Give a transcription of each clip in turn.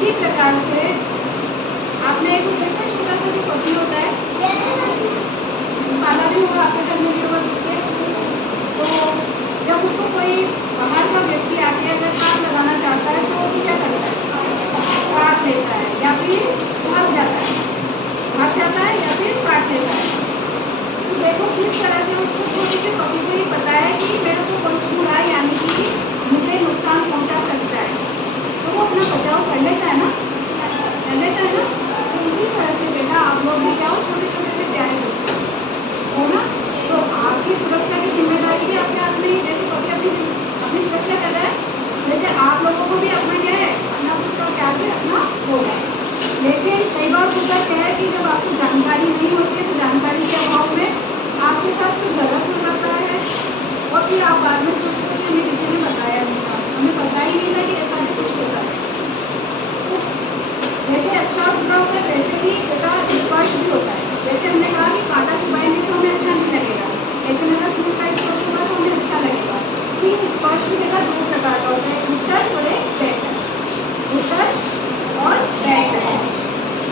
इसी प्रकार से आपने एक देखा छोटा सा भी पक्षी होता है, पाला भी होगा आपके घर में भी होगा जिससे, तो जब उसको कोई बाहर का व्यक्ति आके अगर हाथ लगाना चाहता है तो वो क्या करता है, काट लेता है या फिर भाग जाता है या फिर काट लेता है। तो देखो किस तरह से उसको थोड़ी से कभी कोई पता है कि मेरे को कोई छू रहा है यानी कि मुझे नुकसान पहुंचा सकता है, तो वो अपना बचाव कर लेता है ना। तो इसी तरह से बेटा आप लोग भी क्या हो, छोटे छोटे से प्यारे बच्चे हो ना, तो आपकी सुरक्षा की जिम्मेदारी भी आपके हाथ में ही। जैसे कभी अपनी सुरक्षा कर रहा है, वैसे आप लोगों को भी अपना क्या है, अपना उसका प्यार से रखना होगा। लेकिन कई बार होता क्या है कि जब आपको जानकारी नहीं होती है तो जानकारी के अभाव में आपके साथ कुछ गलत हो जाता है और फिर आप बाद में सोचते हो कि हमें किसी ने बताया नहीं था, हमें पता ही नहीं था कि ऐसा भी कुछ होता है। जैसे अच्छा और बुरा होता है वैसे ही बेटा स्पर्श भी होता है। जैसे हमने कहा कि कांटा चुभाएंगे तो हमें अच्छा नहीं लगेगा, लेकिन अगर फूल का स्पर्श होगा तो हमें अच्छा लगेगा। तो ये स्पर्श भी बेटा दो प्रकार का होता है, गुड टच और एक बैड टच। गुड टच और बैड टच।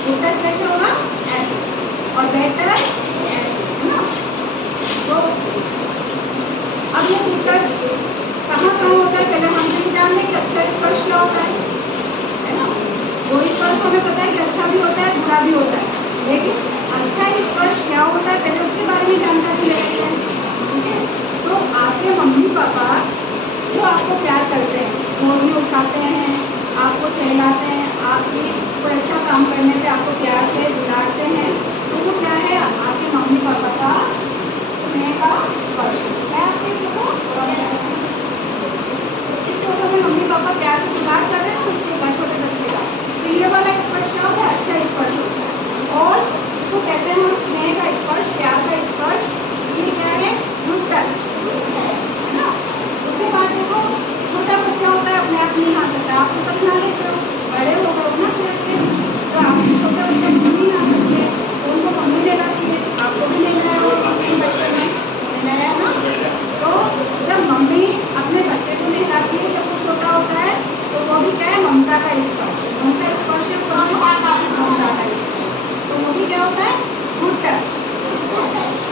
गुड टच कैसे होगा, ऐसे, और बैड टच ऐसे, है ना। तो अब ये गुड टच कहाँ होता है, पहले हम ये जान लें कि अच्छा स्पर्श क्या होता है ना। वो स्पर्श हमें पता है कि अच्छा भी होता है बुरा भी होता है, लेकिन अच्छा स्पर्श क्या होता है पहले उसके बारे में जानकारी लेते हैं, ठीक है। तो आपके मम्मी पापा जो आपको प्यार करते हैं, गोदी उठाते हैं, आपको सहलाते हैं, आपकी कोई अच्छा काम करने पे आपको प्यार से बुलाते हैं, तो वो क्या है, आपके मम्मी पापा का स्नेह का स्पर्श है। आपके इस फोटो में मम्मी पापा प्यार से बुलार कर रहे हैं बच्चे का, छोटे बच्चे का, तो ये वाला स्पर्श क्या होता है, अच्छा स्पर्श होता है। और इसको कहते हैं हम स्नेह का स्पर्श, प्यार का स्पर्श। ये क्या है, गुड टच, है ना। उसके बाद देखो छोटा बच्चा होता है अपने आप नहीं नहा सकता, आप तो सब नहा लेते हो, बड़े हो गए हो ना फिर से, तो आप छोटा बच्चा क्यों नहीं नहा सकते, तो उनको मम्मी ले लाती है, आपको भी नहीं लाया होगा बचपन में, नहीं लाया ना। तो जब मम्मी अपने बच्चे को नहीं लाती है जब वो छोटा होता है, तो वो भी क्या है, ममता का स्पर्श, कौन सा स्पर्श है, ममता का स्पर्श। तो वो भी क्या होता है, गुड टच,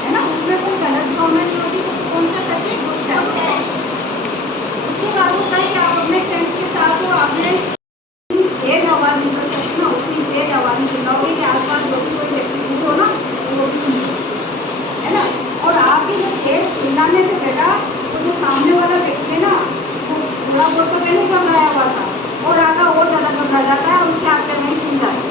है ना। उसमें कोई गलत भावना नहीं होती, तो कौन सा टच है, गुड टच। उसके बाद होता है कि आप अपने फ्रेंड्स के साथ हो, आपने तेज आवाज निकल सकती ना, उसकी तेज आवाज में चिल्लाओगे कि आसपास जो भी कोई व्यक्ति हो ना तो वो भी सुनिए, है ना। और आपके जो तेज चिल्लाने से बेटा वो जो सामने वाला व्यक्ति है ना, वो थोड़ा बहुत तो पहले घबराया हुआ था और आधा और ज़्यादा घबरा जाता है और उसके हाथ में नहीं खुल जाती,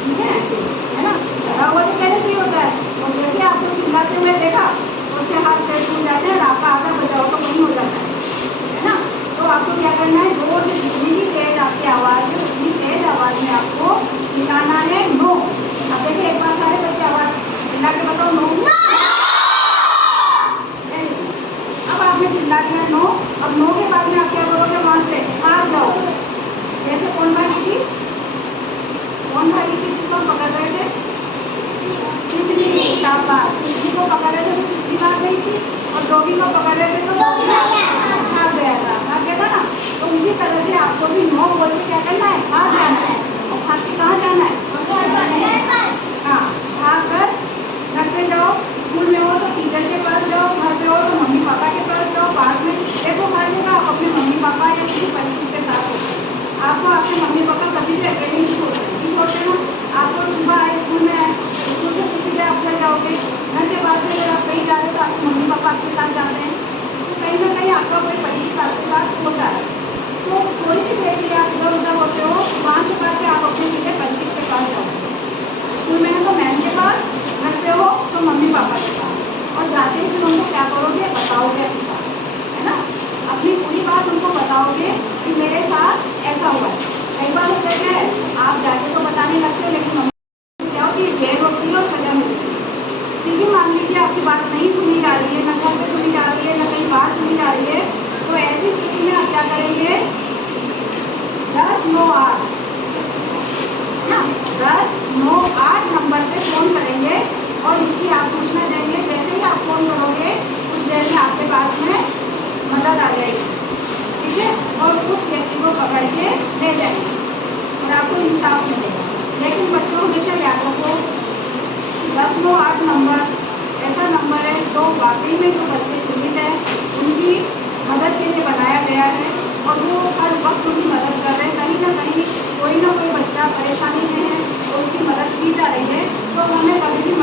ठीक है ना। डरा हुआ तो पहले से ही होता है, और जैसे आपको चिल्लाते हुए देखा उसके हाथ पैर खुल जाते हैं और आपका आधा बचाव तो वहीं हो जाता है ना। तो आपको क्या करना है, जोर से जितनी भी तेज आपकी आवाज़ है उतनी तेज आवाज़ में आपको चिल्लाना है, नो। अब देखिए एक बार सारे बच्चे आवाज़ चिल्ला के बताओ, नो। अब आपने चिल्ला दिया नो, अब नो के बाद में आप क्या करोगे, वहाँ से भाग जाओ। जैसे कौन भागी थी, जिसको हम पकड़ रहे थे, तितली, शाबाश, तितली को पकड़ रहे थे तो तितली भाग गई थी, और डॉगी को पकड़ रहे थे तो भाग गया था ना। तो इसी तरह से आपको भी नो बोल के क्या करना है, भाग जाना है। और भाग के कहाँ जाना है, हाँ, भाग कर घर पे जाओ, स्कूल में हो तो टीचर के पास जाओ, घर पे हो तो मम्मी पापा के पास जाओ। पास में देखो हर जगह आप अपने मम्मी पापा या किसी परिचित के साथ हो, आपको आपके मम्मी पापा कभी भी अकेले नहीं छोड़ते ना। आपको सुबह आए, स्कूल में आए, स्कूल से किसी भी आप घर जाओगे, घर के बाद में अगर आप कहीं जा रहे हो तो आपके मम्मी पापा आपके साथ जाते हैं, तो कहीं ना कहीं आपका कोई परिचित आपके साथ होता है। तो थोड़ी सी देर के लिए आप इधर उधर होते हो, वहाँ से बाद में आप अपने सीधे परिचित के पास जाओ। स्कूल में है तो मैम के पास, घर पे हो तो मम्मी पापा के पास, और जाते ही फिर उनको क्या करोगे, बताओगे अपनी बात, है ना। अपनी पूरी बात उनको बताओगे कि मेरे साथ ऐसा हुआ है। कई बार होता है आप जाके तो बताने लगते हो, लेकिन मम्मी क्या होती है, जेल होती है और सजा मिलती है। फिर भी मान लीजिए आपकी बात नहीं सुनी जा रही है, न घर पे सुनी जा रही है, न कहीं बाहर सुनी जा रही है, तो ऐसी स्थिति में आप क्या करेंगे, 1098 ना, 1098 नंबर पे फ़ोन करेंगे और इसकी आप सूचना देंगे। जैसे ही आप फ़ोन करोगे कुछ देर में आपके पास में मदद आ जाएगी, ठीक है। और उस व्यक्ति 10, 9, 8 नंबर ऐसा नंबर है जो वाकई में जो बच्चे पीड़ित हैं उनकी मदद के लिए बनाया गया है और वो हर वक्त उनकी मदद कर रहे हैं। कहीं ना कहीं कोई ना कोई बच्चा परेशानी में है और उसकी मदद की जा रही है, तो हमें कभी भी